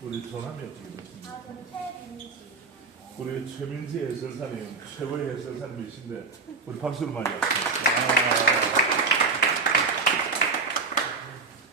우리 성함이 어떻게 되십니까? 저는 최민지. 우리 최민지 해설사님 최고의 해설사님이신데 우리 박수로 맞이합시다.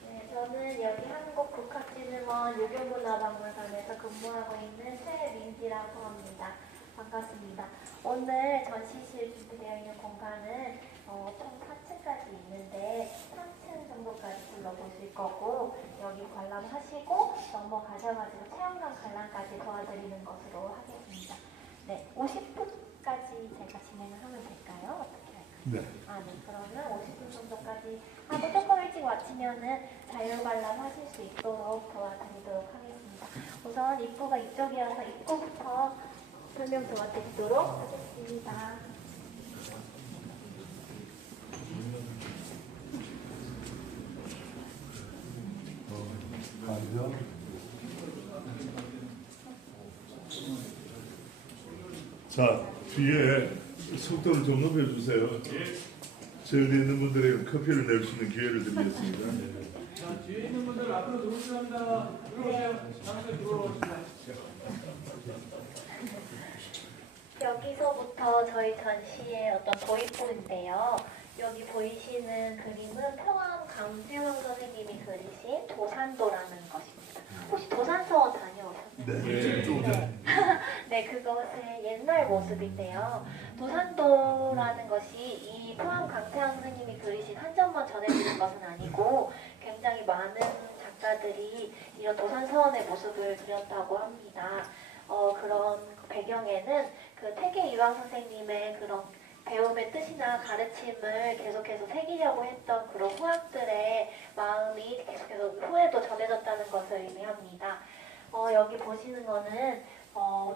네, 저는 여기 한국국학진흥원 유교문화박물관에서 근무하고 있는 최민지라고 합니다. 반갑습니다. 오늘 전시실 준비되어 있는 공간은 총 4층까지 있는데 3층 정도까지 둘러보실 거고 여기 관람하시고 넘어가셔가지고 체험관 관람까지 도와드리는 것으로 하겠습니다. 네, 50분까지 제가 진행을 하면 될까요? 어떻게 할까요? 네. 네, 그러면 50분 정도까지 하고 조금 일찍 마치면은 자유 관람하실 수 있도록 도와드리도록 하겠습니다. 우선 입구가 이쪽이어서 입구부터 설명 도와드리도록 하겠습니다. 자, 뒤에 속도를 좀 높여주세요. 저기 있는 분들에게 커피를 낼 수 있는 기회를 드리겠습니다. 자, 뒤에 있는 분들 앞으로 들어오셔야 합니다. 들어오세요. 다음에 들어오십니다. 여기서부터 저희 전시의 어떤 도입부인데요. 여기 보이시는 그림은 평암 강재왕 선생님이 그리신 도산도라는 것입니다. 혹시 도산서원 다녀오셨나요? 네. 네, 그것의 옛날 모습인데요. 도산도라는 것이 이 포항 강태환 선생님이 그리신 한 점만 전해지는 것은 아니고 굉장히 많은 작가들이 이런 도산서원의 모습을 그렸다고 합니다. 그런 배경에는 그 태계 이황 선생님의 그런 배움의 뜻이나 가르침을 계속해서 새기려고 했던 그런 후학들의 마음이 계속해서 후에도 전해졌다는 것을 의미합니다. 여기 보시는 거는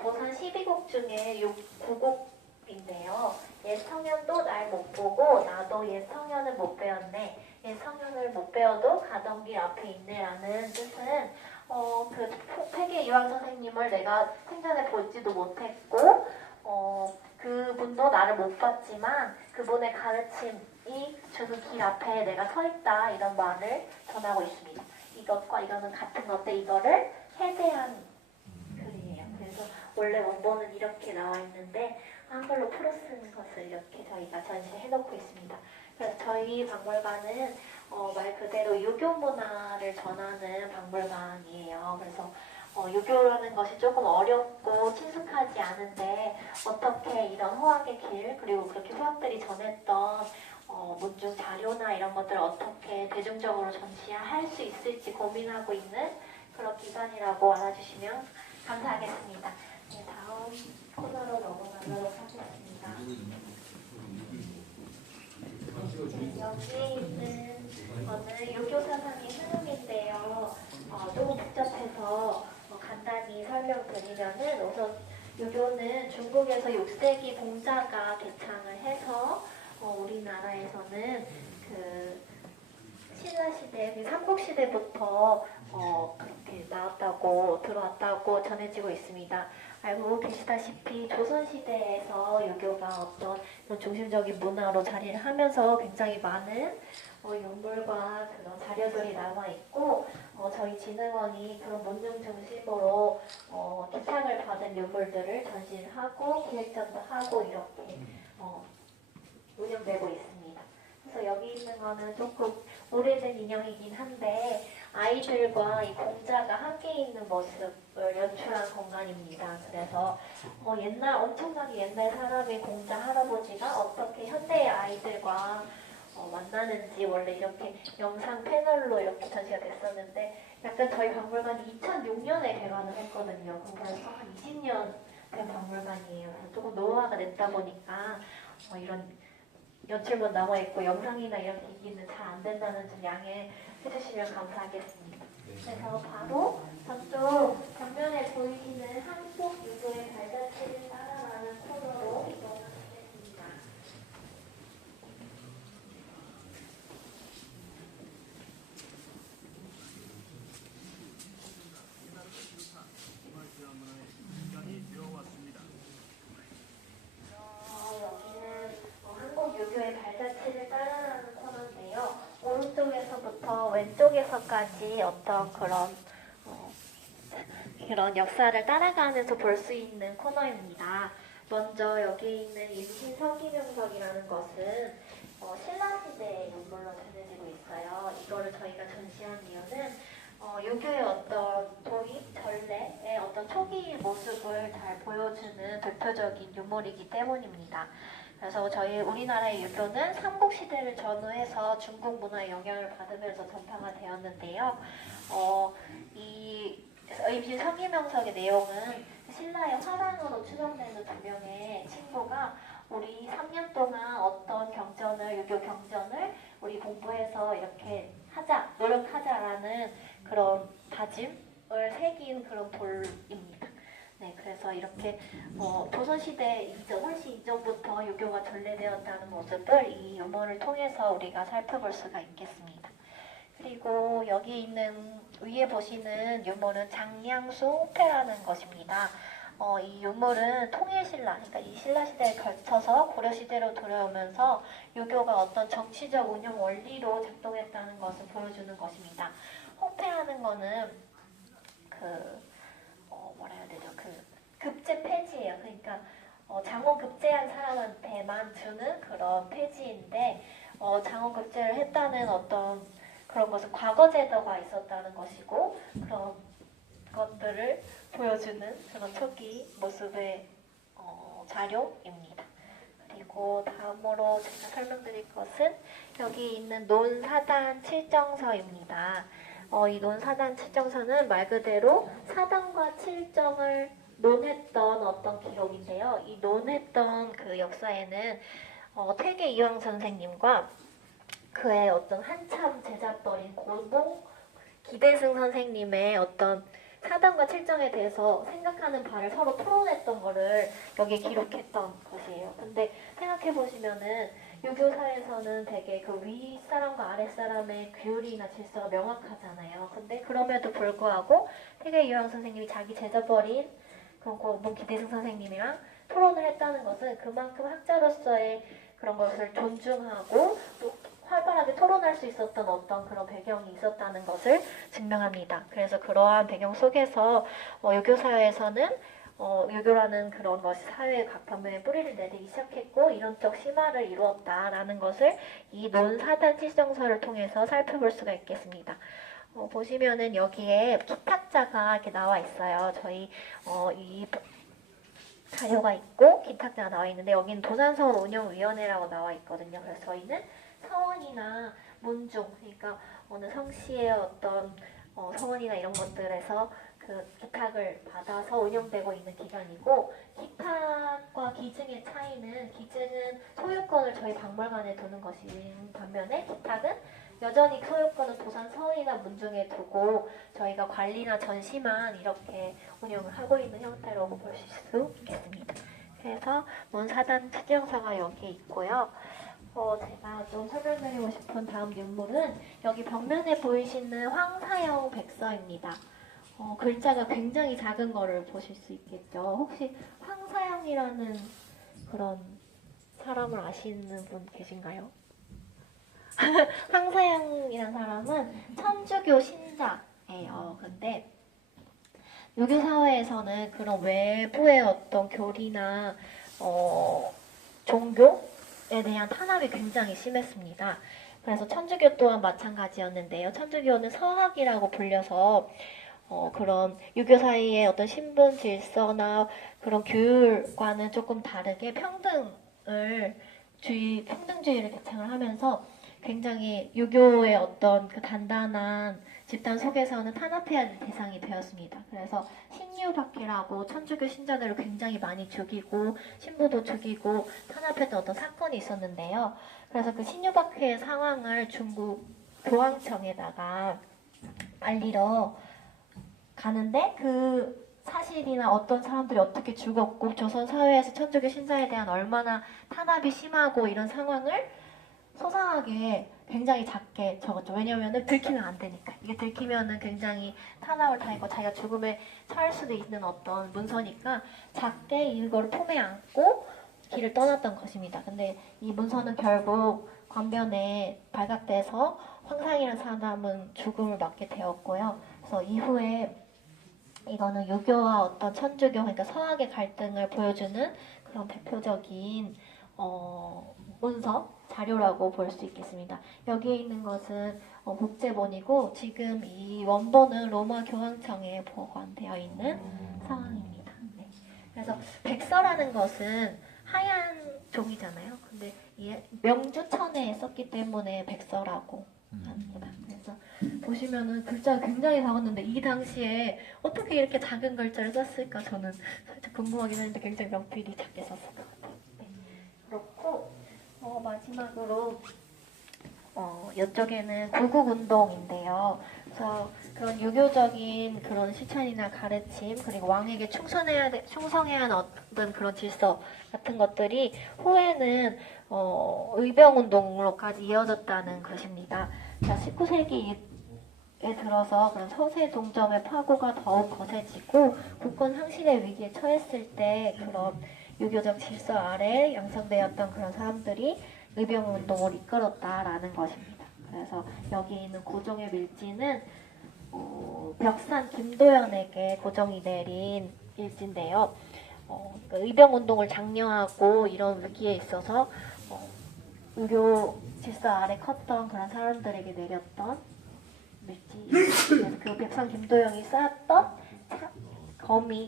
도산 12곡 중에 9곡인데요. 옛 성현도 날 못 보고 나도 옛 성현을 못 배웠네. 옛 성현을 못 배워도 가던 길 앞에 있네라는 뜻은 그 태계 이황 선생님을 내가 생전에 보지도 못했고 그분도 나를 못 봤지만 그분의 가르침이 주는 길 앞에 내가 서 있다 이런 말을 전하고 있습니다. 이것과 이거는 같은 건데 이거를 해제한 글이에요. 그래서 원래 원본은 이렇게 나와 있는데 한글로 풀어 쓰는 것을 이렇게 저희가 전시해 놓고 있습니다. 그래서 저희 박물관은 말 그대로 유교 문화를 전하는 박물관이에요. 그래서 유교라는 것이 조금 어렵고 친숙하지 않은데 어떻게 이런 호학의 길 그리고 그렇게 후학들이 전했던 문중 자료나 이런 것들을 어떻게 대중적으로 전시할 수 있을지 고민하고 있는 그런 기관이라고 알아주시면 감사하겠습니다. 네, 다음 코너로 넘어가도록 하겠습니다. 네, 여기 있는 거는 유교 사상의 흐름인데요. 조금 복잡해서 간단히 설명드리면은 우선 유교는 중국에서 6세기 공자가 개창을 해서 우리나라에서는 그 신라시대, 삼국시대부터 그렇게 나왔다고 들어왔다고 전해지고 있습니다. 알고 계시다시피 조선시대에서 유교가 어떤 중심적인 문화로 자리를 하면서 굉장히 많은 연물과 그런 자료들이 남아있고 저희 진흥원이 그런 문중 중심으로 기탁을 받은 유물들을 전시하고 기획전도 하고 이렇게 운영되고 있습니다. 그래서 여기 있는 거는 조금 오래된 인형이긴 한데 아이들과 이 공자가 함께 있는 모습을 연출한 공간입니다. 그래서 엄청나게 옛날 사람의 공자 할아버지가 어떻게 현대의 아이들과 만나는지 원래 이렇게 영상 패널로 이렇게 전시가 됐었는데 약간 저희 박물관이 2006년에 개관을 했거든요. 그래서 한 20년 된 박물관이에요. 그래서 조금 노후화가 됐다 보니까 이런 연출만 남아있고 영상이나 이런 기기는 잘 안 된다는 점 양해해 주시면 감사하겠습니다. 그래서 바로 저쪽 정면에 보이시는 한국 유교의 발자취를 따라가는 코너로 이동하겠습니다. 여기는 한국 유교의 발자취를 따라가는 코너인데요. 오른쪽에서부터 왼쪽에서까지 어떤 그런 그런 역사를 따라가면서 볼 수 있는 코너입니다. 먼저 여기 있는 임신 서기명석이라는 것은 신라시대의 유물로 전해지고 있어요. 이거를 저희가 전시한 이유는 유교의 어떤 도입, 전례의 어떤 초기의 모습을 잘 보여주는 대표적인 유물이기 때문입니다. 그래서 저희 우리나라의 유교는 삼국시대를 전후해서 중국 문화의 영향을 받으면서 전파가 되었는데요. 이 임신 서기명석의 내용은 신라의 화랑으로 추정되는 두 명의 친구가 우리 3년 동안 어떤 경전을, 유교 경전을 우리 공부해서 이렇게 하자, 노력하자라는 그런 다짐을 새긴 그런 돌입니다. 네, 그래서 이렇게 조선시대 이전, 훨씬 이전부터 유교가 전래되었다는 모습을 이 유물을 통해서 우리가 살펴볼 수가 있겠습니다. 그리고 여기 있는 위에 보시는 유물은 장량수 홍패라는 것입니다. 이 유물은 통일신라, 그러니까 이 신라시대에 걸쳐서 고려시대로 들어오면서 유교가 어떤 정치적 운영 원리로 작동했다는 것을 보여주는 것입니다. 홍패라는 거는 뭐라 해야 되죠? 급제 폐지예요. 그러니까 장원 급제한 사람한테만 주는 그런 폐지인데 장원 급제를 했다는 어떤 그런 것은 과거 제도가 있었다는 것이고 그런 것들을 보여주는 그런 초기 모습의 자료입니다. 그리고 다음으로 제가 설명드릴 것은 여기 있는 논사단 칠정서입니다. 이 논사단 칠정서는 말 그대로 사단과 칠정을 논했던 어떤 기록인데요. 이 논했던 그 역사에는 퇴계 이황 선생님과 그의 어떤 한참 제자뻘인 고봉 기대승 선생님의 어떤 사단과 칠정에 대해서 생각하는 바를 서로 토론했던 거를 여기에 기록했던 것이에요. 근데 생각해 보시면은 유교사에서는 되게 그 윗사람과 아랫사람의 규율이나 질서가 명확하잖아요. 근데 그럼에도 불구하고 퇴계 이황 선생님이 자기 제자뻘인 그런 고봉 기대승 선생님이랑 토론을 했다는 것은 그만큼 학자로서의 그런 것을 존중하고 또 활발하게 토론할 수 있었던 어떤 그런 배경이 있었다는 것을 증명합니다. 그래서 그러한 배경 속에서 유교사회에서는 유교라는 그런 것이 사회의 각 방면에 뿌리를 내리기 시작했고 이론적 심화를 이루었다라는 것을 이 논사단 칠정서를 통해서 살펴볼 수가 있겠습니다. 보시면은 여기에 기탁자가 이렇게 나와 있어요. 저희 이 자료가 있고 기탁자가 나와 있는데 여기는 도산서원 운영위원회라고 나와 있거든요. 그래서 저희는 서원이나 문중, 그러니까 어느 성씨의 어떤 서원이나 이런 것들에서 그 기탁을 받아서 운영되고 있는 기관이고 기탁과 기증의 차이는 기증은 소유권을 저희 박물관에 두는 것인 반면에 기탁은 여전히 소유권은 도산 서원이나 문중에 두고 저희가 관리나 전시만 이렇게 운영을 하고 있는 형태로 볼 수 있겠습니다. 그래서 논사단 칠정서가 여기 있고요. 제가 좀 설명드리고 싶은 다음 유물은 여기 벽면에 보이시는 황사형 백서입니다. 글자가 굉장히 작은 거를 보실 수 있겠죠. 혹시 황사형이라는 그런 사람을 아시는 분 계신가요? 황사형이라는 사람은 천주교 신자예요. 근데 유교 사회에서는 그런 외부의 어떤 교리나 종교에 대한 탄압이 굉장히 심했습니다. 그래서 천주교 또한 마찬가지였는데요. 천주교는 서학이라고 불려서 그런 유교 사이의 어떤 신분 질서나 그런 규율과는 조금 다르게 평등주의를 대창을 하면서 굉장히 유교의 어떤 그 단단한 집단 속에서는 탄압해야 될 대상이 되었습니다. 그래서 신유박해라고 천주교 신자들을 굉장히 많이 죽이고 신부도 죽이고 탄압했던 어떤 사건이 있었는데요. 그래서 그 신유박해의 상황을 중국 교황청에다가 알리러 가는데 그 사실이나 어떤 사람들이 어떻게 죽었고 조선 사회에서 천주교 신자에 대한 얼마나 탄압이 심하고 이런 상황을 소상하게 굉장히 작게 적었죠. 왜냐면은 들키면 안 되니까. 이게 들키면은 굉장히 탄압을 당하고 자기가 죽음에 처할 수도 있는 어떤 문서니까 작게 이거를 품에 안고 길을 떠났던 것입니다. 근데 이 문서는 결국 관변에 발각돼서 황상이라는 사람은 죽음을 맞게 되었고요. 그래서 이후에 이거는 유교와 어떤 천주교, 그러니까 서학의 갈등을 보여주는 그런 대표적인 문서, 자료라고 볼 수 있겠습니다. 여기에 있는 것은 복제본이고 지금 이 원본은 로마 교황청에 보관되어 있는 상황입니다. 네. 그래서 백서라는 것은 하얀 종이잖아요. 근데 이 명주천에 썼기 때문에 백서라고 합니다. 그래서 보시면은 글자가 굉장히 작았는데 이 당시에 어떻게 이렇게 작은 글자를 썼을까 저는 살짝 궁금하긴 했는데 굉장히 명필이 작게 썼을 것 같아요. 네. 그렇고 마지막으로 이쪽에는 구국운동인데요. 그래서 그런 유교적인 그런 실천이나 가르침 그리고 왕에게 충성해야 하는 어떤 그런 질서 같은 것들이 후에는 의병운동으로까지 이어졌다는 것입니다. 19세기에 들어서 그런 서세 동점의 파고가 더욱 거세지고 국권 상실의 위기에 처했을 때 그런 유교적 질서 아래 양성되었던 그런 사람들이 의병운동을 이끌었다라는 것입니다. 그래서 여기 있는 고종의 밀지는 벽산 김도연에게 고종이 내린 일지인데요. 그러니까 의병운동을 장려하고 이런 위기에 있어서 의료 질서 아래 컸던 그런 사람들에게 내렸던 밀지. 그래서 그 벽산 김도영이 쌓았던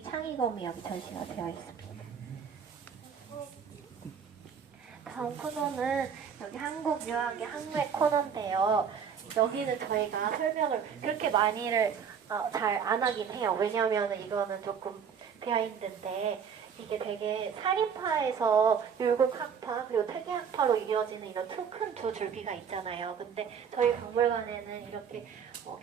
창의검이 여기 전시가 되어 있습니다. 다음 코너는 여기 한국 유학의 학매 코너인데요. 여기는 저희가 설명을 그렇게 많이를 잘 안 하긴 해요. 왜냐하면 이거는 조금 비하인드인데 이게 되게 살인파에서 율곡학파 그리고 퇴계학파로 이어지는 이런 큰 두 줄기가 있잖아요. 근데 저희 박물관에는 이렇게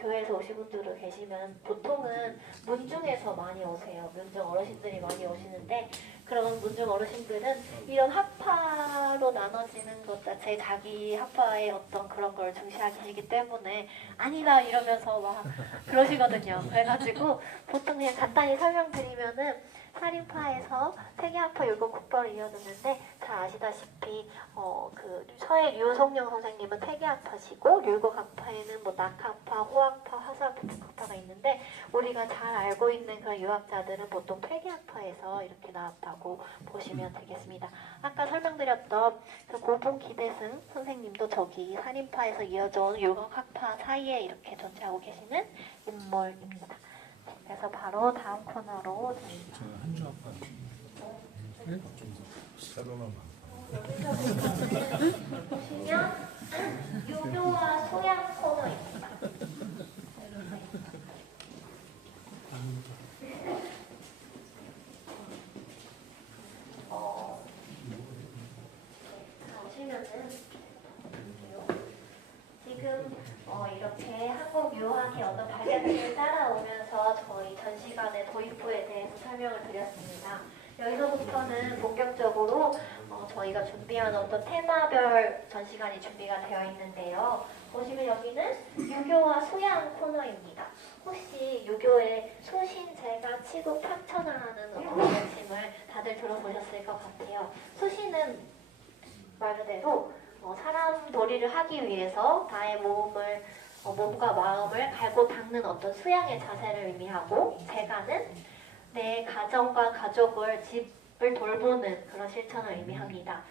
교회에서 오신 분들도 계시면 보통은 문중에서 많이 오세요. 문중 어르신들이 많이 오시는데 그런 문중 어르신들은 이런 학파로 나눠지는 것 자체 자기 학파의 어떤 그런 걸 중시하시기 때문에 아니다 이러면서 막 그러시거든요. 그래가지고 보통 그냥 간단히 설명드리면은 살인파에서 퇴계학파 율곡학파로 이어졌는데 잘 아시다시피 그 서해 류성룡 선생님은 퇴계학파시고 율곡학파에는 뭐 낙학파, 호학파, 화살파, 북학파가 있는데 우리가 잘 알고 있는 그런 유학자들은 보통 퇴계학파에서 이렇게 나왔다고 보시면 되겠습니다. 아까 설명드렸던 그 고봉 기대승 선생님도 저기 살인파에서 이어져 온 율곡학파 사이에 이렇게 존재하고 계시는 인물입니다. 그래서 바로 다음 코너로 한주 아파. 새로만 보시면 유교와 소양 코너입니다. 보시면은 지금 이렇게 한국 유학의 어떤 발자취를 따라오면서 저희 전시관의 도입부에 대해서 설명을 드렸습니다. 여기서부터는 본격적으로 저희가 준비한 어떤 테마별 전시관이 준비가 되어 있는데요. 보시면 여기는 유교와 수양 코너입니다. 혹시 유교의 수신제가 치고 편천하는 어떤 가르침을 다들 들어보셨을 것 같아요. 수신은 말 그대로 사람 도리를 하기 위해서 나의 몸과 마음을 갈고 닦는 어떤 수양의 자세를 의미하고 제가는 내 가정과 가족을 집을 돌보는 그런 실천을 의미합니다.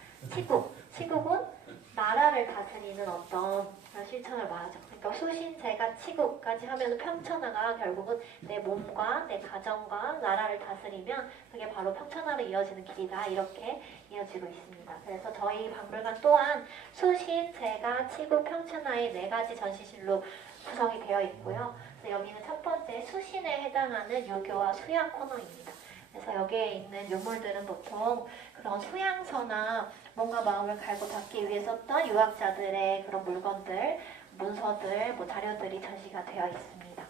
치국은 나라를 다스리는 어떤 그런 실천을 말하죠. 그러니까 수신제가 치국까지 하면 평천하가 결국은 내 몸과 내 가정과 나라를 다스리면 그게 바로 평천하로 이어지는 길이다. 이렇게 이어지고 있습니다. 그래서 저희 박물관 또한 수신제가 치국 평천하의 4가지 전시실로 구성이 되어 있고요. 그래서 여기는 첫 번째 수신에 해당하는 유교와 수양 코너입니다. 그래서 여기에 있는 유물들은 보통 그런 수양서나 몸과 마음을 갈고 닦기 위해 썼던 유학자들의 그런 물건들, 문서들, 자료들이 전시가 되어 있습니다.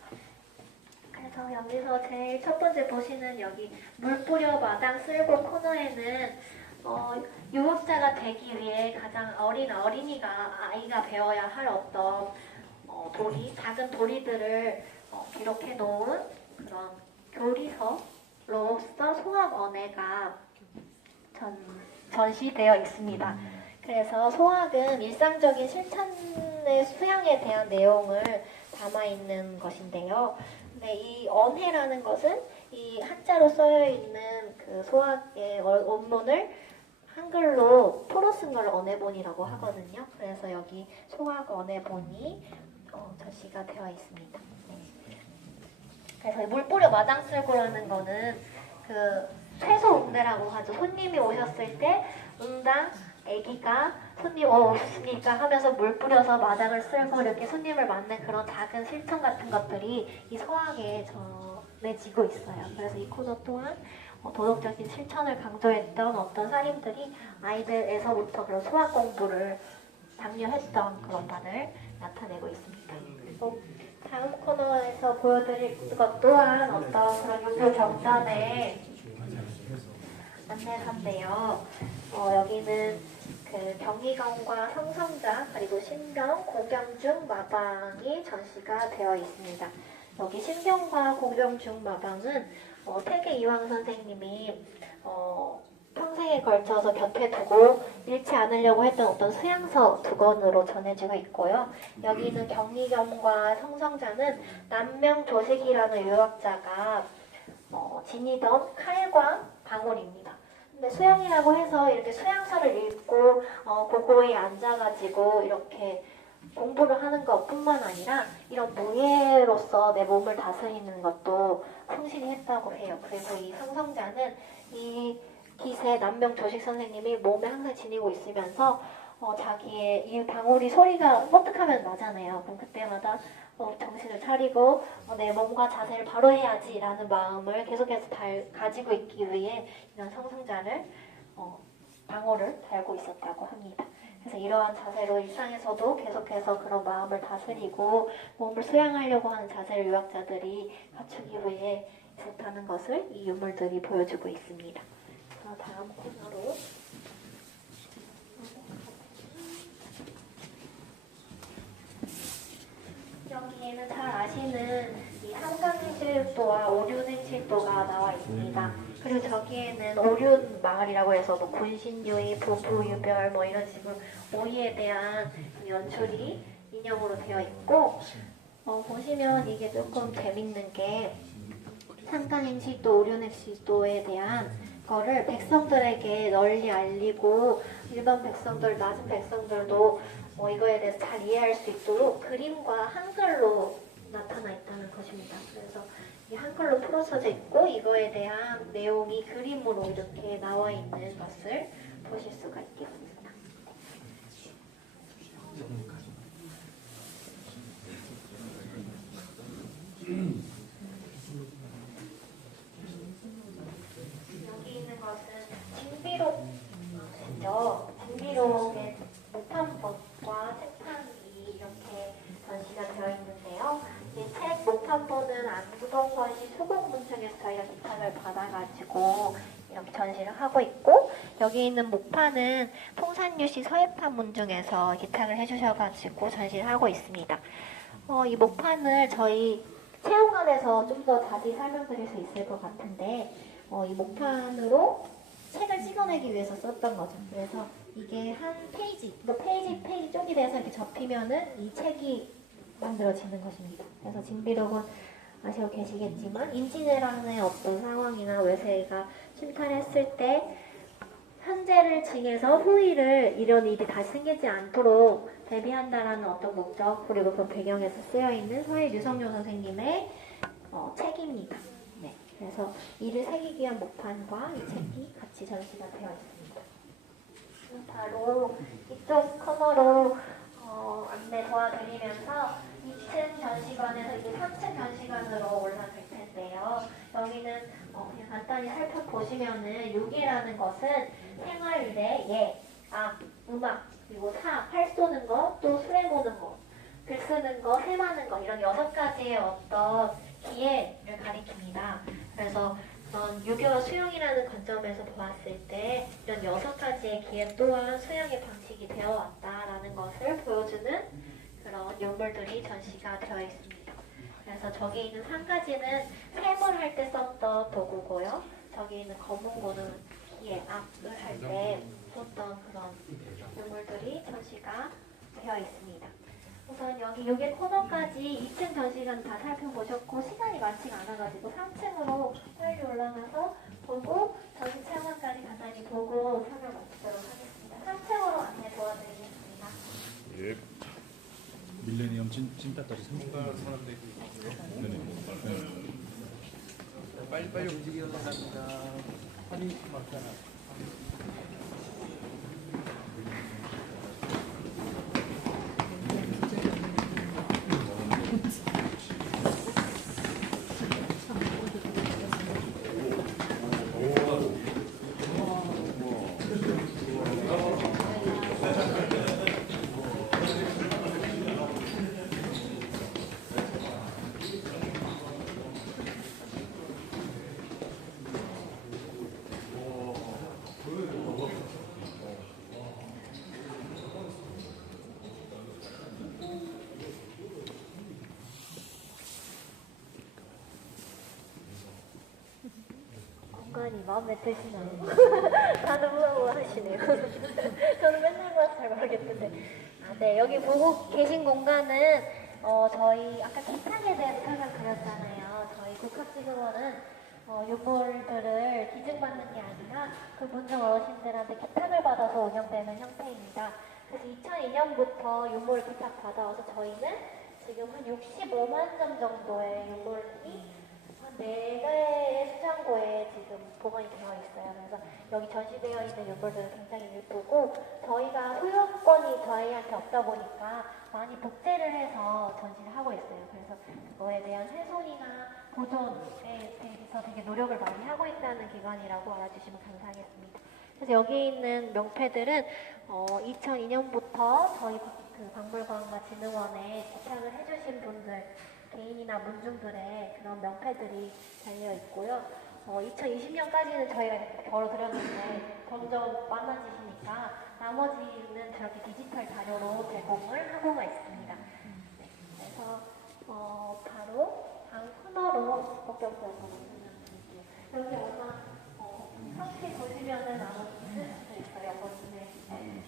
그래서 여기서 제일 첫 번째 보시는 여기 물 뿌려 마당 쓸고 코너에는 유학자가 되기 위해 가장 아이가 배워야 할 어떤 작은 도리들을 기록해 놓은 그런 교리서로서 소학원회가 전시되어 있습니다. 그래서 소학은 일상적인 실천의 수양에 대한 내용을 담아 있는 것인데요. 근데 이 언해라는 것은 이 한자로 쓰여 있는 그 소학의 원문을 한글로 풀어 쓴 걸 언해본이라고 하거든요. 그래서 여기 소학 언해본이 전시가 되어 있습니다. 네. 그래서 물 뿌려 마당 쓸고라는 거는 그 최소 응대라고 하죠. 손님이 오셨을 때 응당 아기가 손님 오셨으니까 하면서 물 뿌려서 마당을 쓸고 이렇게 손님을 맞는 그런 작은 실천 같은 것들이 이 서학에 전해지고 있어요. 그래서 이 코너 또한 도덕적인 실천을 강조했던 어떤 사람들이 아이들에서부터 그런 수학 공부를 장려했던 그런 바를 나타내고 있습니다. 그리고 다음 코너에서 보여드릴 것 또한 어떤 그런 유교 경전의 안내사인데요. 여기는 그 경희경과 성성자 그리고 신경, 고경중 마방이 전시가 되어 있습니다. 여기 신경과 고경중 마방은 태계 이황 선생님이 평생에 걸쳐서 곁에 두고 잃지 않으려고 했던 어떤 수양서 두 권으로 전해지고 있고요. 여기는 경희경과 성성자는 남명조식이라는 유학자가 지니던 칼과 방울입니다. 근데 수양이라고 해서 이렇게 수양서를 읽고 고고에 앉아가지고 이렇게 공부를 하는 것뿐만 아니라 이런 무예로서 내 몸을 다스리는 것도 성실히 했다고 해요. 그래서 이 성성자는 이 기세 남명 조식 선생님이 몸에 항상 지니고 있으면서 자기의 이 방울이 소리가 뻑뜩하면 나잖아요. 그럼 그때마다 정신을 차리고 내 몸과 자세를 바로 해야지 라는 마음을 계속해서 가지고 있기 위해 이런 성성자를 방울을 달고 있었다고 합니다. 그래서 이러한 자세로 일상에서도 계속해서 그런 마음을 다스리고 몸을 수양하려고 하는 자세를 유학자들이 갖추기 위해 있었다는 것을 이 유물들이 보여주고 있습니다. 다음 코너로 여기에는 잘 아시는 이 한강행실도와 오륜행실도가 나와 있습니다. 그리고 저기에는 오륜 마을이라고 해서 뭐 군신유의, 부부유별 뭐 이런 식으로 오이에 대한 연출이 인형으로 되어 있고 보시면 이게 조금 재밌는 게 한강행실도, 오륜행실도에 대한 거를 백성들에게 널리 알리고 일반 백성들, 낮은 백성들도 이거에 대해서 잘 이해할 수 있도록 그림과 한글로 나타나 있다는 것입니다. 그래서 이 한글로 풀어져져 있고 이거에 대한 내용이 그림으로 이렇게 나와 있는 것을 보실 수가 있겠습니다. 여기 있는 것은 징비록이죠. 징비록의 목판본과 책판이 이렇게 전시가 되어 있는데요. 이 책 목판본은 안구동서시 수곡문청에서 저희가 기탁을 받아가지고 이렇게 전시를 하고 있고 여기 있는 목판은 통산유시 서해판 문중에서 기탁을 해주셔가지고 전시를 하고 있습니다. 이 목판을 저희 체험관에서 좀 더 자세히 설명드릴 수 있을 것 같은데 이 목판으로 책을 찍어내기 위해서 썼던 거죠. 그래서 이게 한 페이지 쪽이 돼서 이렇게 접히면은 이 책이 만들어지는 것입니다. 그래서 징비록은 아시고 계시겠지만 임진왜란의 어떤 상황이나 외세가 침탈했을 때 현재를 징해서 후일을 이런 일이 다시 생기지 않도록 대비한다라는 어떤 목적 그리고 그 배경에서 쓰여 있는 서해 유성룡 선생님의 책입니다. 네, 그래서 이를 새기기 위한 목판과 이 책이 같이 전시가 되어 있습니다. 바로 이쪽 코너로 안내 도와드리면서 2층 전시관에서 이제 3층 전시관으로 올라갈 텐데요. 여기는 그냥 간단히 살펴보시면은 유기라는 것은 생활일의 예, 악, 음악, 그리고 사, 활 쏘는 거, 또 수레 모는 거, 글 쓰는 거, 셈하는 거 이런 6가지의 어떤 기회를 가리킵니다. 그래서 유교 수용이라는 관점에서 보았을 때 이런 6가지의 기회 또한 수양의 방식이 되어 왔다라는 것을 보여주는 그런 유물들이 전시가 되어 있습니다. 그래서 저기 있는 1가지는 셈을 할 때 썼던 도구고요. 저기 있는 검은고는 기에 악을 할 때 썼던 그런 유물들이 전시가 되어 있습니다. 우선 여기 6일 코너까지 2층 전시관 다 살펴보셨고 시간이 많지가 않아가지고 3층으로 빨리 올라가서 보고 전시 체험관까지 간단히 보고 참여 마치도록 하겠습니다. 3층으로 안내 도와드리겠습니다. 예. 밀레니엄 찐따따리 30분 사람들이 네네. 빨리빨리 움직이는 사람입니다. 허리 막잖아. 공간이 마음에 드시나요? 다들 우아우아 하시네요. 저는 맨날 봐서 잘 모르겠는데. 네, 여기 보고 계신 공간은 저희 아까 기탁에 대해서 설명 드렸잖아요. 저희 국학지도원은 유물들을 기증받는 게 아니라 그 문중 어르신들한테 기탁을 받아서 운영되는 형태입니다. 그래서 2002년부터 유물 기탁 받아와서 저희는 지금 한 65만 점 정도의 유물이 4개의 수장고에 지금 보관이 되어 있어요. 그래서 여기 전시되어 있는 유물들은 굉장히 예쁘고 저희가 소유권이 저희한테 없다 보니까 많이 복제를 해서 전시를 하고 있어요. 그래서 그거에 대한 훼손이나 보존에 대해서 되게 노력을 많이 하고 있다는 기관이라고 알아주시면 감사하겠습니다. 그래서 여기 있는 명패들은 2002년부터 저희 그 박물관과 진흥원에 기탁을 해주신 분들 개인이나 문중들의 그런 명패들이 달려 있고요. 2020년까지는 저희가 이렇게 걸어드렸는데 점점 많아지시니까 나머지는 저렇게 디지털 자료로 제공을 하고가 있습니다. 네, 그래서 바로 방 코너로 본격적으로 설명드릴게요. 여기 아마 상시 보시면은 아마 있을 수도 있어요. 거기는. 네.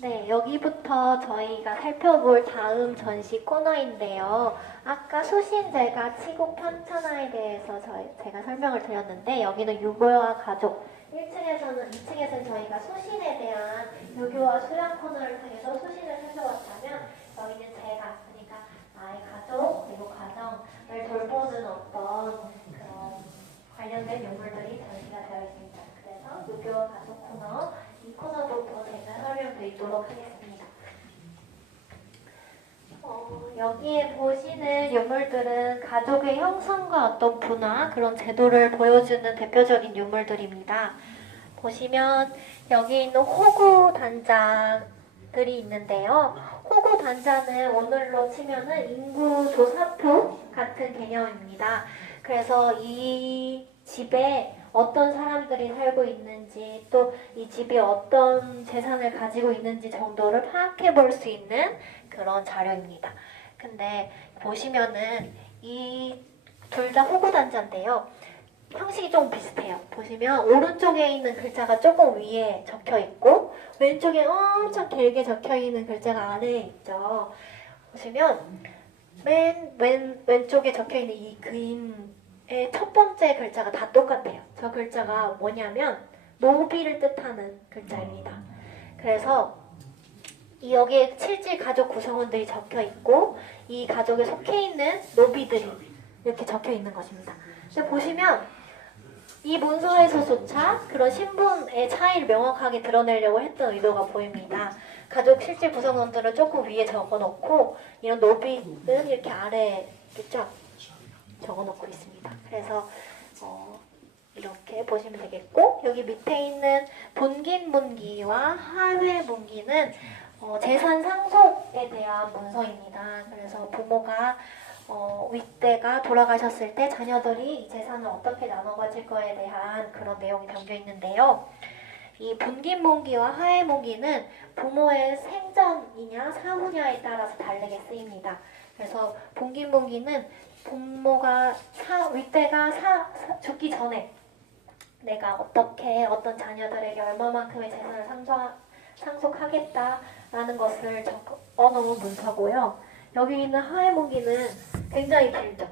네, 여기부터 저희가 살펴볼 다음 전시 코너인데요. 아까 수신제가 치국 편찬화에 대해서 제가 설명을 드렸는데 여기는 유교와 가족, 2층에서는 저희가 수신에 대한 유교와 수양 코너를 통해서 수신을 살펴봤다면 여기는 제가, 그러니까 나의 가족 그리고 가정을 돌보는 어떤 그런 관련된 유물들이 전시가 되어 있습니다. 그래서 유교와 가족 코너, 이 코너부터 제가 설명드리도록 하겠습니다. 여기에 보시는 유물들은 가족의 형성과 어떤 문화, 그런 제도를 보여주는 대표적인 유물들입니다. 보시면 여기 있는 호구 단자들이 있는데요. 호구 단자는 오늘로 치면은 인구 조사표 같은 개념입니다. 그래서 이 집에 어떤 사람들이 살고 있는지 또 이 집이 어떤 재산을 가지고 있는지 정도를 파악해 볼 수 있는 그런 자료입니다. 근데 보시면은 이 둘 다 호구 단자인데요. 형식이 좀 비슷해요. 보시면 오른쪽에 있는 글자가 조금 위에 적혀 있고 왼쪽에 엄청 길게 적혀 있는 글자가 아래에 있죠. 보시면 왼쪽에 적혀 있는 이 그림의 첫 번째 글자가 다 똑같아요. 저 글자가 뭐냐면 노비를 뜻하는 글자입니다. 그래서 여기에 실질 가족 구성원들이 적혀 있고 이 가족에 속해 있는 노비들이 이렇게 적혀 있는 것입니다. 근데 보시면 이 문서에서조차 그런 신분의 차이를 명확하게 드러내려고 했던 의도가 보입니다. 가족 실질 구성원들은 조금 위에 적어놓고 이런 노비는 이렇게 아래에 이렇게 쫙 적어놓고 있습니다. 그래서 이렇게 보시면 되겠고 여기 밑에 있는 본긴문기와 하회문기는 재산 상속에 대한 문서입니다. 그래서 부모가 윗대가 돌아가셨을 때 자녀들이 이 재산을 어떻게 나눠 가질 거에 대한 그런 내용이 담겨 있는데요. 이 본긴문기와 하회문기는 부모의 생전이냐 사후냐에 따라서 다르게 쓰입니다. 그래서 봉기는 부모가 윗대가 죽기 전에 내가 어떻게 어떤 자녀들에게 얼마만큼의 재산을 상속하겠다라는 것을 적어놓은 문서고요. 여기 있는 하회문기는 굉장히 길죠.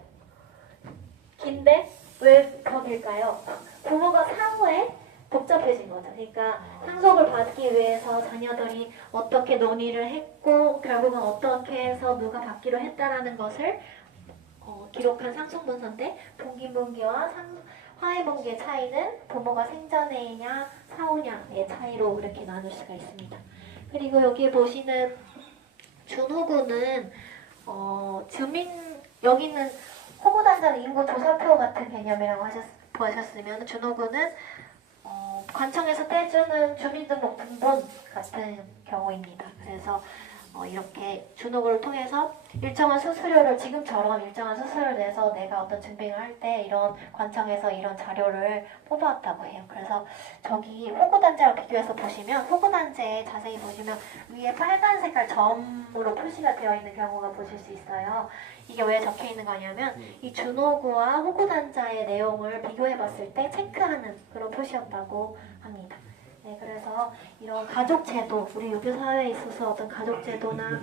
긴데 왜 더 길까요? 부모가 사후에 복잡해진 거죠. 그러니까 상속을 받기 위해서 자녀들이 어떻게 논의를 했고 결국은 어떻게 해서 누가 받기로 했다라는 것을 기록한 상속문서인데 봉기문기와 화해문기의 차이는 부모가 생전에냐 사후냐의 차이로 이렇게 나눌 수가 있습니다. 그리고 여기 보시는 준후구는 여기는 호구단전 인구 조사표 같은 개념이라고 보셨으면 준호구는 관청에서 떼주는 주민등록등본 같은 경우입니다. 그래서 이렇게 준호구를 통해서 일정한 수수료를 지금처럼 일정한 수수료를 내서 내가 어떤 증빙을 할 때 이런 관청에서 이런 자료를 뽑아왔다고 해요. 그래서 저기 호구단지랑 비교해서 보시면 호구단지에 자세히 보시면 위에 빨간 색깔 점으로 표시가 되어 있는 경우가 보실 수 있어요. 이게 왜 적혀 있는 거냐면 이 준호구와 호구단자의 내용을 비교해 봤을 때 체크하는 그런 표시였다고 합니다. 네, 그래서 이런 가족제도, 우리 유교사회에 있어서 어떤 가족제도나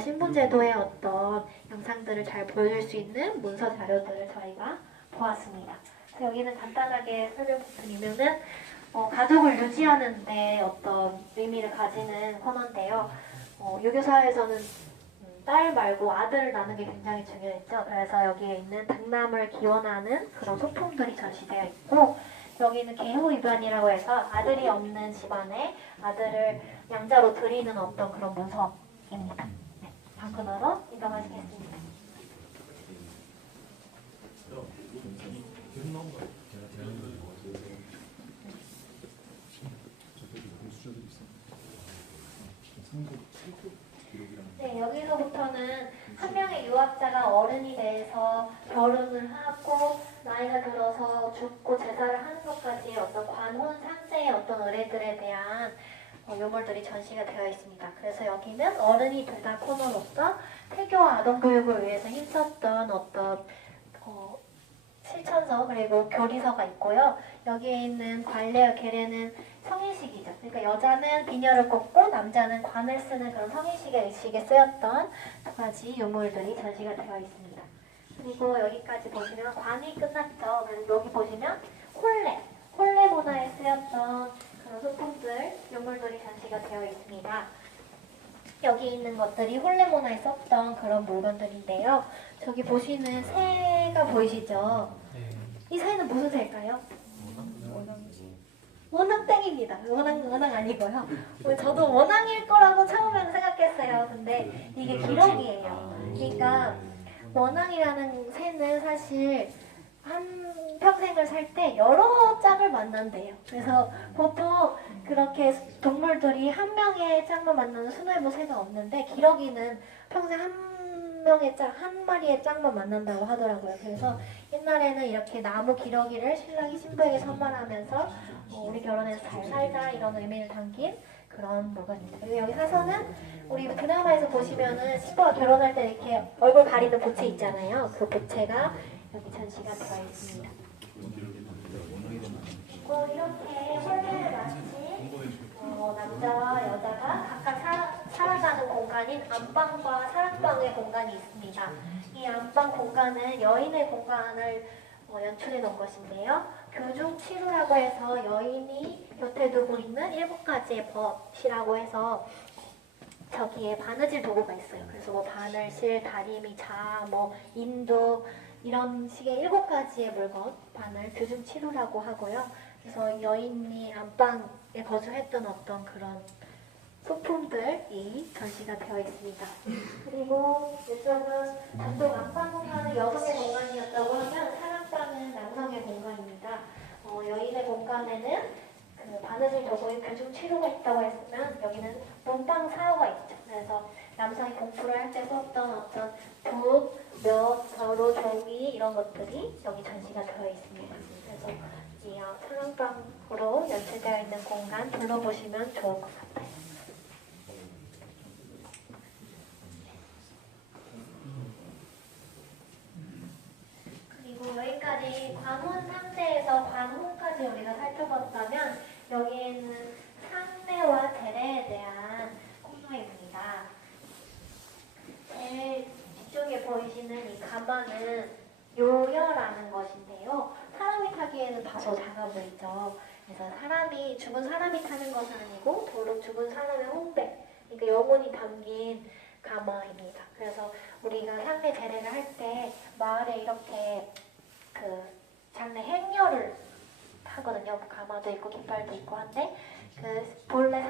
신분제도의 어떤 영상들을 잘 보여줄 수 있는 문서 자료들을 저희가 보았습니다. 그래서 여기는 간단하게 설명드리면은 가족을 유지하는 데 어떤 의미를 가지는 코너인데요. 유교사회에서는 딸 말고 아들을 낳는 게 굉장히 중요했죠. 그래서 여기에 있는 등남을 기원하는 그런 소품들이 전시되어 있고 여기는 계후입안이라고 해서 아들이 없는 집안에 아들을 양자로 드리는 어떤 그런 문서입니다. 네, 다음 코너로 이동하시겠습니다. 네, 여기서부터는 한 명의 유학자가 어른이 돼서 결혼을 하고 나이가 들어서 죽고 제사를 하는 것까지 어떤 관혼 상제의 어떤 의례들에 대한 유물들이 전시가 되어 있습니다. 그래서 여기는 어른이 되다 코너로서 태교와 아동교육을 위해서 힘썼던 어떤 실천서 그리고 교리서가 있고요. 여기에 있는 관례와 계례는 성인식이죠. 그러니까 여자는 비녀를 꽂고 남자는 관을 쓰는 그런 성인식의 의식에 쓰였던 두 가지 유물들이 전시가 되어 있습니다. 그리고 여기까지 보시면 관이 끝났죠. 그래서 여기 보시면 홀레 문화에 쓰였던 그런 소품들, 유물들이 전시가 되어 있습니다. 여기 있는 것들이 홀레 문화에 썼던 그런 물건들인데요. 저기 보시는 새가 보이시죠? 이 새는 무슨 새일까요? 원앙땡입니다. 원앙 아니고요. 저도 원앙일 거라고 처음에는 생각했어요. 근데 이게 기록이에요. 그러니까 원앙이라는 새는 사실 한 평생을 살 때 여러 짝을 만난대요. 그래서 보통 그렇게 동물들이 한 명의 짝만 만나는 수뇌부 새가 없는데 기러기는 평생 한 마리의 짝만 만난다고 하더라고요. 그래서 옛날에는 이렇게 나무 기러기를 신랑이 신부에게 선물하면서 우리 결혼해서 잘 살자 이런 의미를 담긴 그런 물건입니다. 그리고 여기 사서는 우리 드라마에서 보시면은 신부가 결혼할 때 이렇게 얼굴 가리는 보채 있잖아요. 그 보채가 여기 전시가 되어 있습니다. 이렇게 홀레를 마친 남자와 여자가 각각 살아가는 공간인 안방과 사랑방의 공간이 있습니다. 이 안방 공간은 여인의 공간을 연출해 놓은 것인데요. 교중치루라고 해서 여인이 곁에 두고 있는 7가지의 벗이라고 해서 저기에 바느질 도구가 있어요. 그래서 뭐 바늘실, 다리미, 자, 인두 이런 식의 7가지의 물건, 바늘, 교중치루라고 하고요. 그래서 여인이 안방에 거주했던 어떤 그런 소품들이 전시가 되어 있습니다. 그리고 이쪽은 단독 안방 공간은 여성의 공간이었다고 하면 사랑방은 남성의 공간입니다. 여인의 공간에는 그 바느질 도구인 교중치루가 있다고 했으면 여기는 문방 사호가 있죠. 그래서 남성이 공부를 할 때 썼던 어떤 붓, 몇, 벼로, 종이 이런 것들이 여기 전시가 되어 있습니다. 그래서 이 사랑방으로 연출되어 있는 공간 둘러보시면 좋을 것 같아요. 보셨다면 여기에는 상례와 제례에 대한 코너입니다. 제일 뒤쪽에 보이시는 이 가마는 요여라는 것인데요. 사람이 타기에는 다소 작아 보이죠. 그래서 죽은 사람이 타는 것은 아니고 도로 죽은 사람의 홍배, 그러니까 영혼이 담긴 가마입니다. 그래서 우리가 상례 제례를 할 때 마을에 이렇게 그 장례 행렬을 하거든요. 가마도 있고 깃발도 있고 한데 그 본래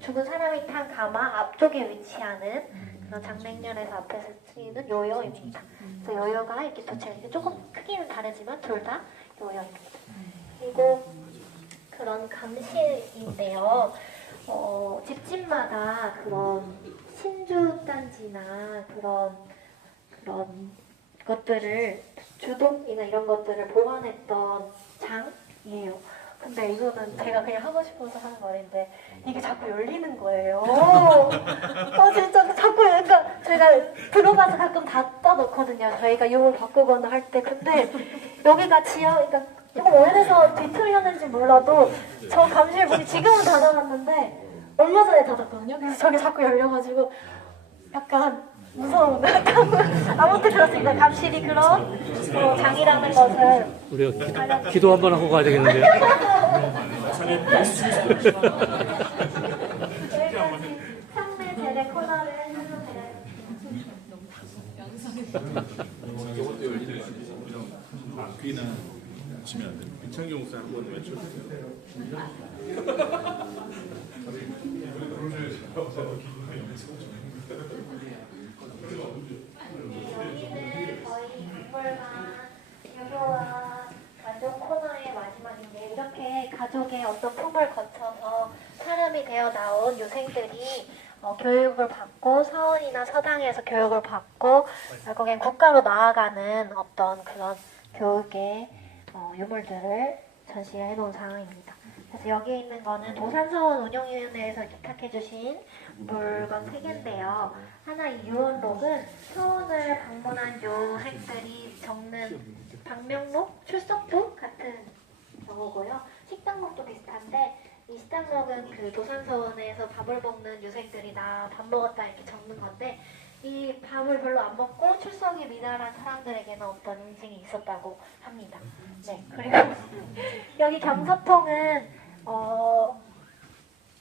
죽은 사람이 탄 가마 앞쪽에 위치하는 그런 장례 행렬에서 앞에서 쓰이는 요여입니다. 그래서 요여가 이렇게 도착했는데 조금 크기는 다르지만 둘 다 요여입니다. 그리고 그런 감실인데요. 집집마다 그런 신주단지나 그런 것들을 주동이나 이런 것들을 보관했던 장이에요. 근데 이거는 제가 그냥 하고 싶어서 하는 말인데 이게 자꾸 열리는 거예요. 진짜 자꾸 그러니까 제가 들어가서 가끔 닫아 놓거든요. 저희가 욕을 바꾸거나 할 때. 근데 여기가 그러니까 조금 오래돼서 뒤틀렸는지 몰라도 저 감실문이 지금은 닫아놨는데 얼마 전에 닫았거든요. 그래서 저게 자꾸 열려가지고 약간 무서운 아무튼 그렇습니다. 감실이 그런 장이라는 것을 우리가 기도 한번 하고 가야 되겠는데요. 여기까지 상례 제례 코너를 해주세요. 귀나 치면 안 돼. 이창경 목사 한번 외쳐주세요. 여기는 저희 박물관 유교와 가족 코너의 마지막인데 이렇게 가족의 어떤 품을 거쳐서 사람이 되어 나온 유생들이 교육을 받고 사원이나 서당에서 교육을 받고 결국엔 국가로 나아가는 어떤 그런 교육의 유물들을 전시해 놓은 상황입니다. 그래서 여기 있는 거는 도산서원 운영위원회에서 기탁해주신 물건 3개인데요. 하나 이 유언록은 서원을 방문한 유생들이 적는 방명록, 출석부 같은 경우고요. 식당록도 비슷한데 이 식당록은 그 도산서원에서 밥을 먹는 유생들이 나 밥 먹었다 이렇게 적는 건데 이 밥을 별로 안 먹고 출석이 미달한 사람들에게는 어떤 인증이 있었다고 합니다. 네, 그리고 여기 경서통은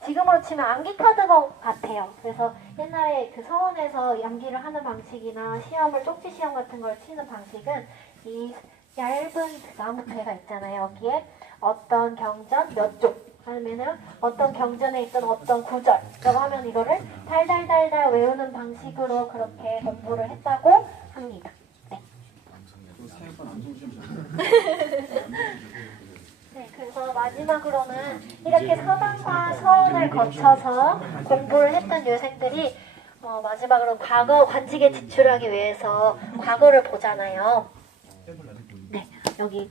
지금으로 치면 암기 카드가 같아요. 그래서 옛날에 그 서원에서 암기를 하는 방식이나 시험을 쪽지 시험 같은 걸 치는 방식은 이 얇은 나무패가 있잖아요. 여기에 어떤 경전 몇 쪽 아니면은 어떤 경전에 있던 어떤 구절라고 하면 이거를 달달달달 외우는 방식으로 그렇게 공부를 했다고 합니다. 네. 네, 그래서 마지막으로는 이렇게 서당과 서원을 거쳐서 공부를 했던 유생들이 마지막으로 과거 관직에 지출하기 위해서 과거를 보잖아요. 네, 여기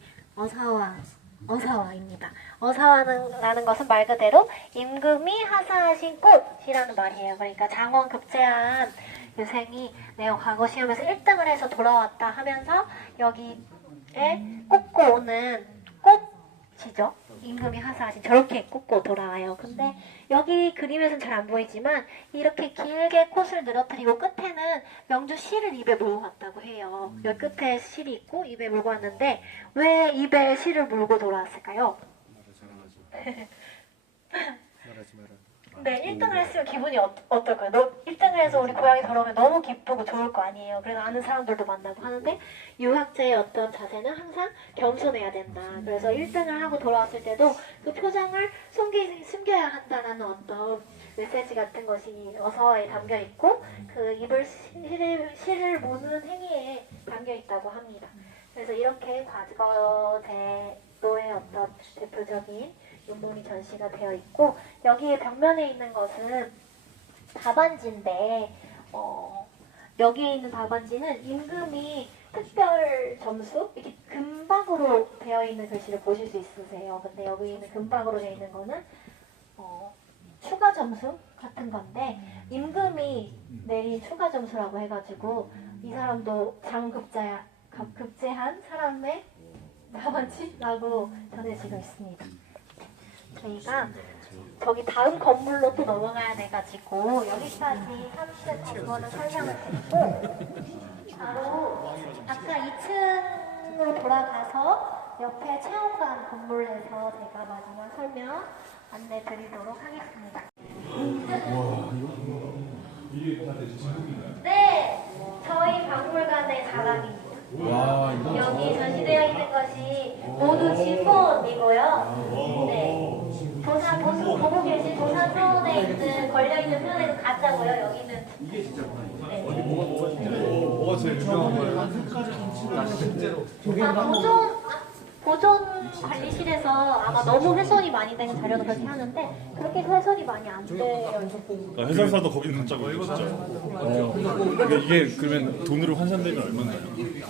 어사와입니다. 어사와라는 것은 말 그대로 임금이 하사하신 꽃이라는 말이에요. 그러니까 장원 급제한 유생이 내가 과거 시험에서 1등을 해서 돌아왔다 하면서 여기에 꽂고 오는 꽃이죠. 임금이 하사하신 저렇게 꽂고 돌아와요. 근데 여기 그림에서는 잘 안 보이지만 이렇게 길게 콧을 늘어뜨리고 끝에는 명주 실을 입에 물고 갔다고 해요. 여기 끝에 실이 있고 입에 물고 왔는데 왜 입에 실을 물고 돌아왔을까요? 네, 1등을 했으면 기분이 어떨까요? 1등을 해서 우리 고향에 돌아오면 너무 기쁘고 좋을 거 아니에요. 그래서 아는 사람들도 만나고 하는데 유학자의 어떤 자세는 항상 겸손해야 된다. 그래서 1등을 하고 돌아왔을 때도 그 표정을 숨겨야 한다는 어떤 메시지 같은 것이 어서와에 담겨 있고 그 입을 실을 무는 행위에 담겨 있다고 합니다. 그래서 이렇게 과거제도의 어떤 대표적인 유물이 전시가 되어 있고 여기에 벽면에 있는 것은 답안지인데 여기에 있는 답안지는 임금이 특별 점수 이렇게 금박으로 되어 있는 글씨를 보실 수 있으세요. 근데 여기 있는 금박으로 되어 있는 거는 추가 점수 같은 건데 임금이 내린 추가 점수라고 해가지고 이 사람도 급제한 사람의 답안지라고 전해지고 있습니다. 저희가 저기 다음 건물로 또 넘어가야 돼가지고 여기까지 함께 거는 설명을 드리고 바로 아까 2층으로 돌아가서 옆에 체험관 건물에서 제가 마지막 설명 안내 드리도록 하겠습니다. 네, 저희 박물관의 자랑입니다. 여기 전시되어 있는 것이 모두 진본이고요. 네, 보고 계신 도산서원에 있는 걸려있는 편에는 가짜고요. 여기는 이게 진짜구나. 네. 뭐가 제일 유명한 거예요? 실제로. 보존 관리실에서 아마 너무 훼손이 많이 되는 자료도 그렇게 하는데 그렇게 훼손이 많이 안 돼요. 해설사도 거기 가짜고 진짜. 이게 그러면 돈으로 환산되면 얼마인가요?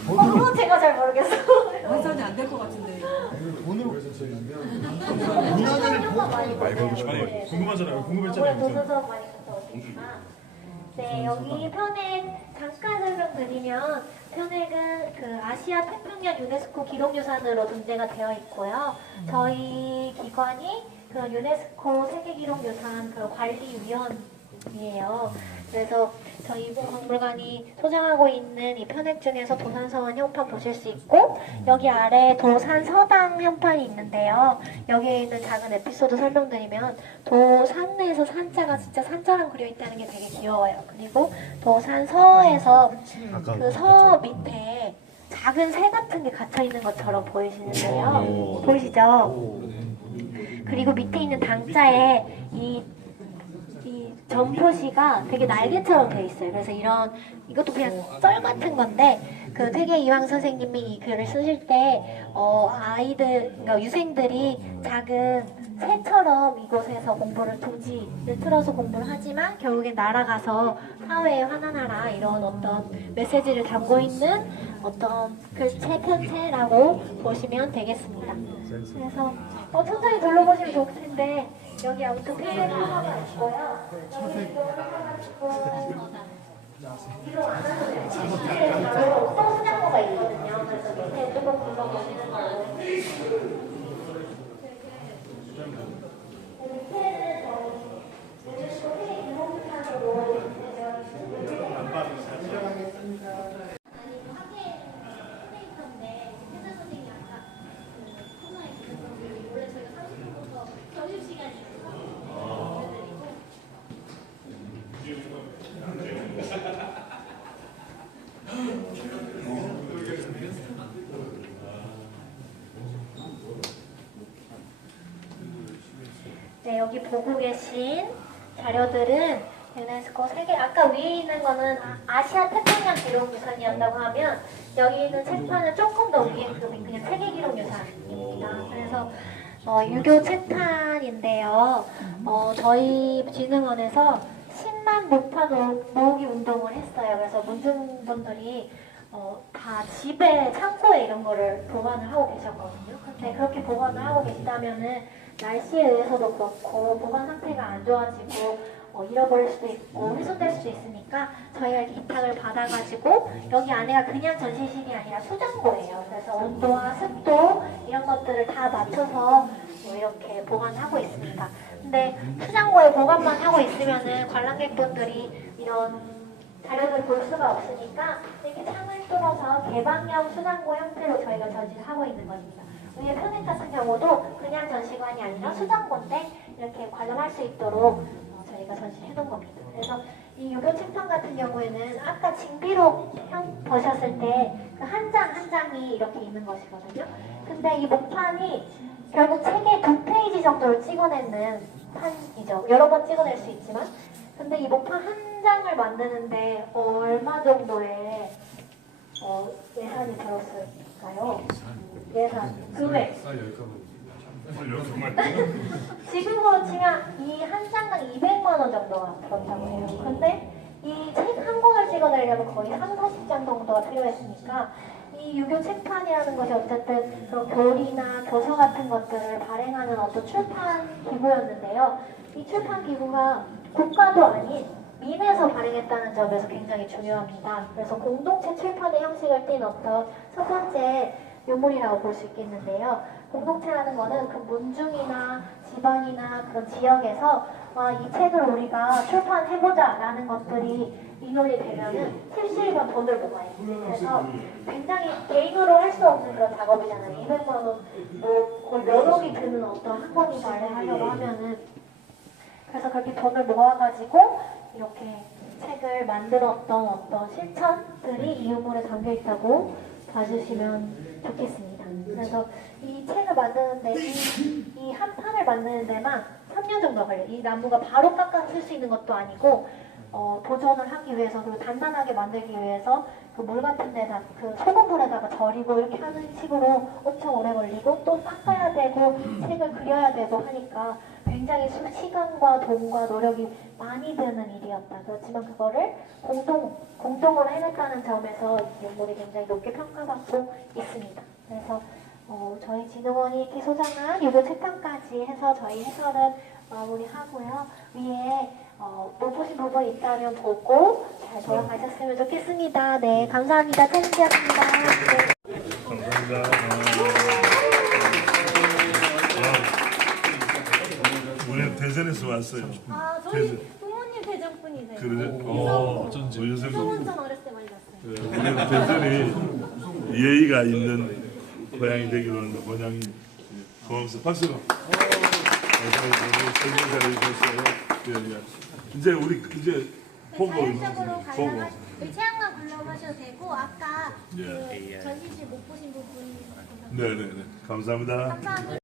그건 제가 잘 모르겠어요. 환산이 안 될 것 같은데. 수업료가 많이 받아요. 궁금하잖아요. 궁금했잖아요. 도서서 많이 갔다 네, 여기 편액 잠깐 설명드리면 편액은 그 아시아 태평양 유네스코 기록유산으로 등재가 되어 있고요. 저희 기관이 그 유네스코 세계기록유산 그 관리위원이에요. 그래서 저희 박물관이 소장하고 있는 이 편액 중에서 도산서원 현판 보실 수 있고 여기 아래 도산서당 현판이 있는데요. 여기에 있는 작은 에피소드 설명드리면 도산에서 산자가 진짜 산자랑 그려있다는 게 되게 귀여워요. 그리고 도산서에서 그 서 밑에 작은 새 같은 게 갇혀있는 것처럼 보이시는데요. 보이시죠? 그리고 밑에 있는 당자에 이 점표시가 되게 날개처럼 되어 있어요. 그래서 이것도 그냥 썰 같은 건데 그 세계 이황 선생님이 이 글을 쓰실 때 그러니까 유생들이 작은 새처럼 이곳에서 공부를 둥지를 틀어서 공부를 하지만 결국엔 날아가서 사회에 환원하라 이런 어떤 메시지를 담고 있는 어떤 글체 편체라고 보시면 되겠습니다. 그래서 천천히 둘러보시면 좋을 텐데 여기 아무튼 편액 하나가 있고요. 여기 이거 해가지고 이거 안 하셔도 돼요. 바로 서수장고가 있거든요. 그래서 밑에 조금 둘러보시는 거고 밑에는 저희 유네스코 세계 기록유산으로 네, 여기 보고 계신 자료들은 유네스코 세계 아까 위에 있는 거는 아시아 태평양 기록유산이었다고 하면 여기 있는 책판은 조금 더 위에 급인 그냥 세계기록유산입니다. 그래서 유교 책판인데요. 저희 진흥원에서 10만 목판 모으기 운동을 했어요. 그래서 문중분들이 다 집에 창고에 이런 거를 보관을 하고 계셨거든요. 근데 그렇게 보관을 하고 계시다면은 날씨에 의해서도 그렇고 보관 상태가 안 좋아지고 잃어버릴 수도 있고 훼손될 수도 있으니까 저희가 이렇게 위탁을 받아가지고 여기 안에가 그냥 전시실이 아니라 수장고예요. 그래서 온도와 습도 이런 것들을 다 맞춰서 이렇게 보관하고 있습니다. 근데 수장고에 보관만 하고 있으면은 관람객분들이 이런 자료를 볼 수가 없으니까 이렇게 창을 뚫어서 개방형 수장고 형태로 저희가 전시를 하고 있는 겁니다. 위에 편액 같은 경우도 그냥 전시관이 아니라 수장고인데 이렇게 관람할 수 있도록 저희가 전시해 놓은 겁니다. 그래서 이 유교 책판 같은 경우에는 아까 징비록 보셨을 때 그 한 장 한 장이 이렇게 있는 것이거든요. 근데 이 목판이 결국 책의 2페이지 정도를 찍어내는 판이죠. 여러 번 찍어낼 수 있지만 근데 이 목판 한 장을 만드는데 얼마 정도의 예산이 들었을까요? 예산, 금액. 지금으로 치면 이 한 장당 200만 원 정도가 들었다고 해요. 근데 이 책 한 권을 찍어내려면 거의 3, 40장 정도가 필요했으니까 이 유교 책판이라는 것이 어쨌든 그런 교리나 교서 같은 것들을 발행하는 어떤 출판 기구였는데요. 이 출판 기구가 국가도 아닌 민에서 발행했다는 점에서 굉장히 중요합니다. 그래서 공동체 출판의 형식을 띈 어떤 첫 번째 유물이라고 볼 수 있겠는데요. 공동체라는 거는 그 문중이나 지방이나 그런 지역에서 이 책을 우리가 출판해보자라는 것들이 인원이 되면은 실시간 돈을 모아요. 그래서 굉장히 개인으로 할 수 없는 그런 작업이잖아요. 200만 원, 뭐 거의 몇억이 드는 어떤 한 권을 발행하려고 하면은 그래서 그렇게 돈을 모아가지고 이렇게 책을 만들었던 어떤 실천들이 이 유물에 담겨 있다고 봐주시면 좋겠습니다. 그래서 이 책을 만드는데 이 한 판을 만드는 데만 3년 정도 걸려요. 이 나무가 바로 깎아 쓸 수 있는 것도 아니고 보존을 하기 위해서 그리고 단단하게 만들기 위해서 그 물 같은 데다 그 소금물에다가 절이고 이렇게 하는 식으로 엄청 오래 걸리고 또 깎아야 되고 색을 그려야 되고 하니까 굉장히 시간과 돈과 노력이 많이 드는 일이었다. 그렇지만 그거를 공동으로 해냈다는 점에서 이 유물이 굉장히 높게 평가받고 있습니다. 그래서 저희 진흥원이 이렇게 소장한 유교 책판까지 해서 저희 해설은 마무리하고요. 위에 못 보신 부분 있다면 보고 잘 돌아가셨으면 좋겠습니다. 네, 감사합니다. 챌린지였습니다. 네. 감사합니다. 우리 대전에서 왔어요. 저희 부모님 대전분이세요. 그래? 어쩐지. 요새 소문전 어렸을 때 많이 봤어요. 우리는 대전이 예의가 있는 고향이 되기로 하는데 본향이 고맙습니다. 박수로. 설명 잘해주셨어요. 이제 우리 이제 보고 자율적으로 관람하시, 체험관 관람하셔도 되고 아까 그 전시실 못 보신 부분 네네네 감사합니다. 감사합니다.